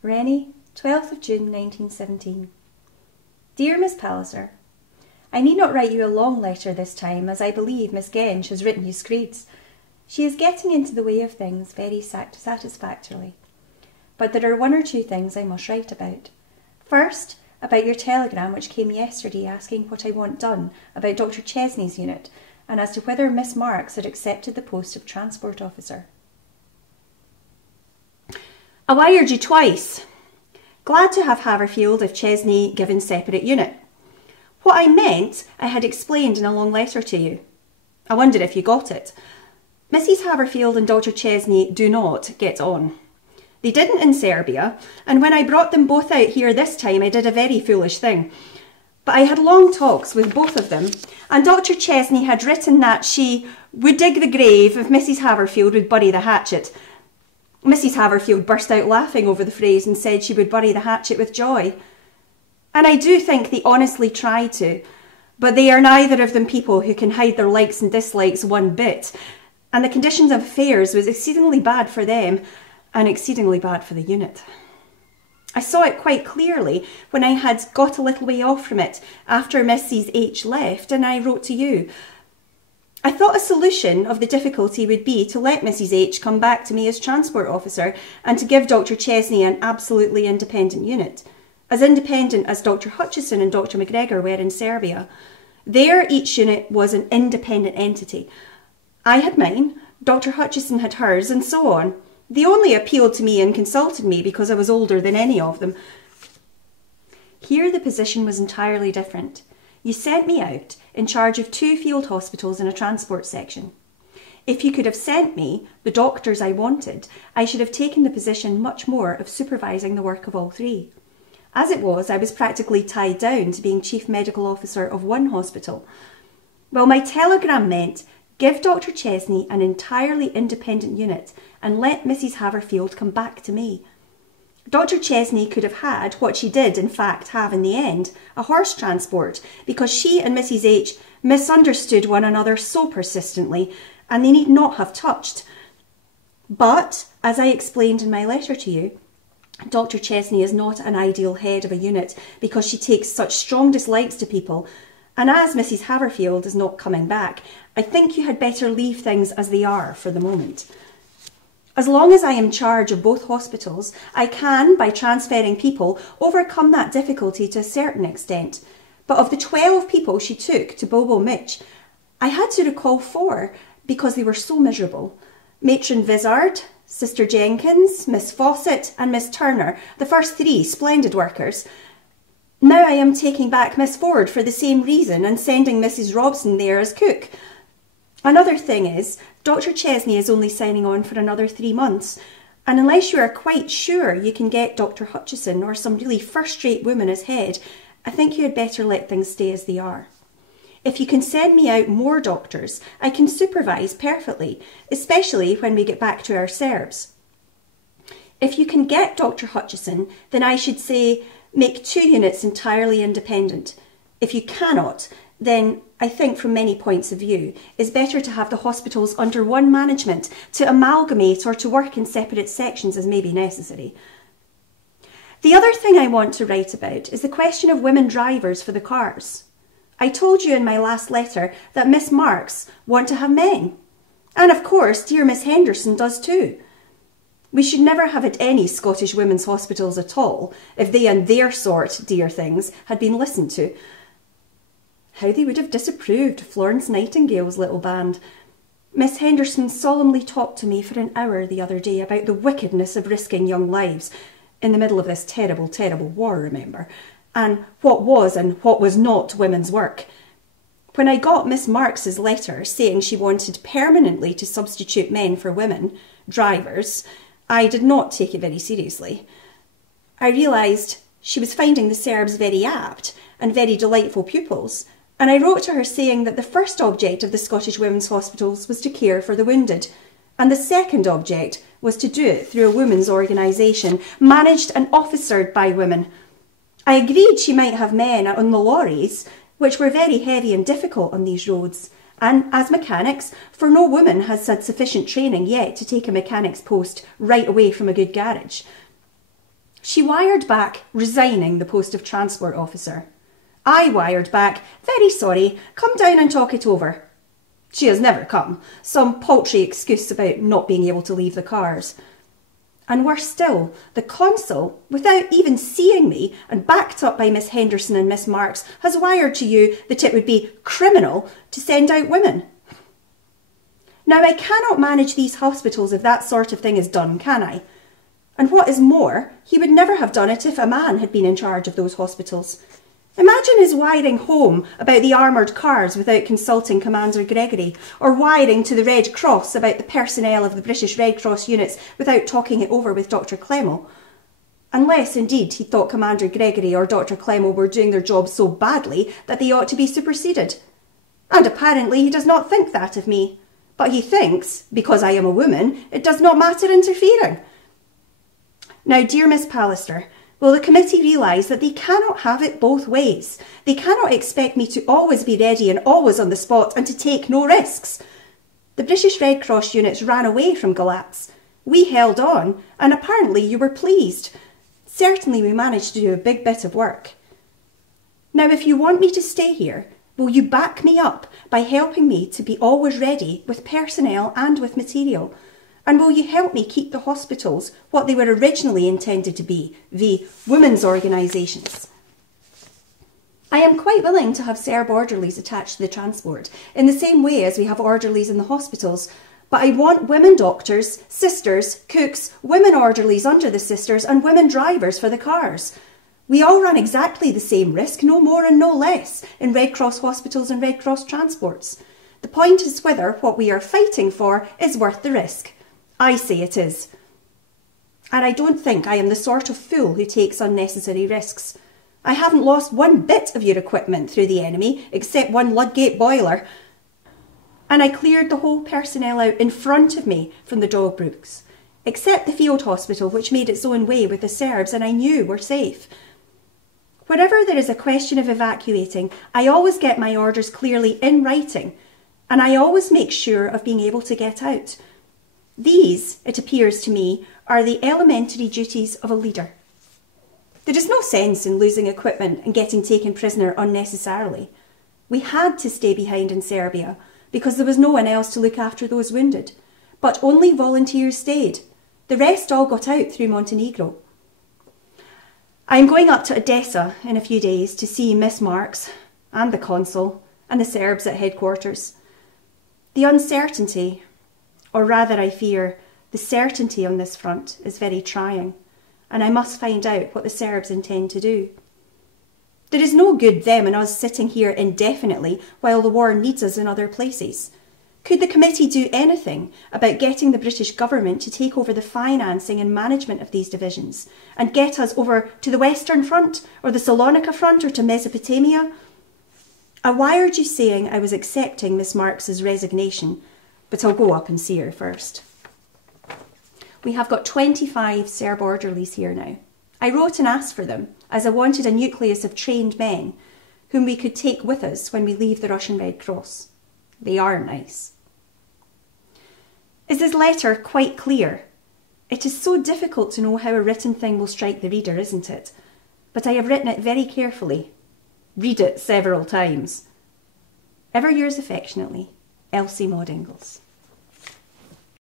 Rennie, 12th of June 1917. Dear Miss Palliser, I need not write you a long letter this time, as I believe Miss Genge has written you screeds. She is getting into the way of things very satisfactorily. But there are one or two things I must write about. First, about your telegram which came yesterday asking what I want done about Dr. Chesney's unit, and as to whether Miss Marks had accepted the post of transport officer. I wired you twice. Glad to have Haverfield if Chesney given separate unit. What I meant I had explained in a long letter to you. I wonder if you got it. Mrs. Haverfield and Dr. Chesney do not get on. They didn't in Serbia, and when I brought them both out here this time I did a very foolish thing. But I had long talks with both of them, and Dr. Chesney had written that she would dig the grave if Mrs. Haverfield would bury the hatchet. Mrs. Haverfield burst out laughing over the phrase and said she would bury the hatchet with joy. And I do think they honestly try to, but they are neither of them people who can hide their likes and dislikes one bit, and the conditions of affairs was exceedingly bad for them and exceedingly bad for the unit. I saw it quite clearly when I had got a little way off from it after Mrs. H left, and I wrote to you. I thought a solution of the difficulty would be to let Mrs. H come back to me as transport officer and to give Dr. Chesney an absolutely independent unit, as independent as Dr. Hutchison and Dr. McGregor were in Serbia. There each unit was an independent entity. I had mine, Dr. Hutchison had hers, and so on. They only appealed to me and consulted me because I was older than any of them. Here the position was entirely different. You sent me out in charge of 2 field hospitals and a transport section. If you could have sent me the doctors I wanted, I should have taken the position much more of supervising the work of all 3. As it was, I was practically tied down to being chief medical officer of 1 hospital. Well, my telegram meant give Dr. Chesney an entirely independent unit and let Mrs. Haverfield come back to me. Dr. Chesney could have had what she did in fact have in the end, a horse transport, because she and Mrs. H misunderstood one another so persistently, and they need not have touched. But, as I explained in my letter to you, Dr. Chesney is not an ideal head of a unit because she takes such strong dislikes to people, and as Mrs. Haverfield is not coming back, I think you had better leave things as they are for the moment. As long as I am in charge of both hospitals, I can, by transferring people, overcome that difficulty to a certain extent. But of the 12 people she took to Bobo Mitch, I had to recall 4 because they were so miserable. Matron Vizard, Sister Jenkins, Miss Fawcett and Miss Turner, the first 3 splendid workers. Now I am taking back Miss Ford for the same reason and sending Mrs. Robson there as cook. Another thing is, Dr. Chesney is only signing on for another 3 months, and unless you are quite sure you can get Dr. Hutchison or some really first-rate woman as head, I think you had better let things stay as they are. If you can send me out more doctors, I can supervise perfectly, especially when we get back to our Serbs. If you can get Dr. Hutchison, then I should say make 2 units entirely independent. If you cannot, then I think from many points of view, it's better to have the hospitals under one management, to amalgamate or to work in separate sections as may be necessary. The other thing I want to write about is the question of women drivers for the cars. I told you in my last letter that Miss Marks want to have men. And of course, dear Miss Henderson does too. We should never have had any Scottish women's hospitals at all if they and their sort, dear things, had been listened to. How they would have disapproved Florence Nightingale's little band. Miss Henderson solemnly talked to me for an hour the other day about the wickedness of risking young lives, in the middle of this terrible, terrible war, remember, and what was and what was not women's work. When I got Miss Marks's letter saying she wanted permanently to substitute men for women, drivers, I did not take it very seriously. I realised she was finding the Serbs very apt and very delightful pupils, and I wrote to her saying that the first object of the Scottish Women's Hospitals was to care for the wounded, and the second object was to do it through a women's organisation, managed and officered by women. I agreed she might have men on the lorries, which were very heavy and difficult on these roads, and as mechanics, for no woman has had sufficient training yet to take a mechanic's post right away from a good garage. She wired back, resigning the post of transport officer. I wired back, very sorry, come down and talk it over. She has never come, some paltry excuse about not being able to leave the cars. And worse still, the consul, without even seeing me and backed up by Miss Henderson and Miss Marks, has wired to you that it would be criminal to send out women. Now, I cannot manage these hospitals if that sort of thing is done, can I? And what is more, he would never have done it if a man had been in charge of those hospitals. Imagine his wiring home about the armoured cars without consulting Commander Gregory, or wiring to the Red Cross about the personnel of the British Red Cross units without talking it over with Dr. Clemmell. Unless, indeed, he thought Commander Gregory or Dr. Clemmell were doing their job so badly that they ought to be superseded. And apparently he does not think that of me. But he thinks, because I am a woman, it does not matter interfering. Now, dear Miss Pallister, will the committee realise that they cannot have it both ways? They cannot expect me to always be ready and always on the spot and to take no risks. The British Red Cross units ran away from Galatz. We held on, and apparently you were pleased. Certainly we managed to do a big bit of work. Now, if you want me to stay here, will you back me up by helping me to be always ready with personnel and with material? And will you help me keep the hospitals what they were originally intended to be, the women's organisations? I am quite willing to have Serb orderlies attached to the transport, in the same way as we have orderlies in the hospitals, but I want women doctors, sisters, cooks, women orderlies under the sisters and women drivers for the cars. We all run exactly the same risk, no more and no less, in Red Cross hospitals and Red Cross transports. The point is whether what we are fighting for is worth the risk. I say it is. And I don't think I am the sort of fool who takes unnecessary risks. I haven't lost one bit of your equipment through the enemy, except one Ludgate boiler. And I cleared the whole personnel out in front of me from the dog brooks, except the field hospital, which made its own way with the Serbs and I knew were safe. Wherever there is a question of evacuating, I always get my orders clearly in writing, and I always make sure of being able to get out. These, it appears to me, are the elementary duties of a leader. There is no sense in losing equipment and getting taken prisoner unnecessarily. We had to stay behind in Serbia because there was no one else to look after those wounded. But only volunteers stayed. The rest all got out through Montenegro. I am going up to Odessa in a few days to see Miss Marks and the consul and the Serbs at headquarters. The uncertainty, or rather I fear, the certainty on this front is very trying, and I must find out what the Serbs intend to do. There is no good them and us sitting here indefinitely while the war needs us in other places. Could the committee do anything about getting the British government to take over the financing and management of these divisions and get us over to the Western Front or the Salonika Front or to Mesopotamia? I wired you saying I was accepting Miss Marks's resignation, but I'll go up and see her first. We have got 25 Serb orderlies here now. I wrote and asked for them, as I wanted a nucleus of trained men whom we could take with us when we leave the Russian Red Cross. They are nice. Is this letter quite clear? It is so difficult to know how a written thing will strike the reader, isn't it? But I have written it very carefully. Read it several times. Ever yours affectionately, Elsie Inglis.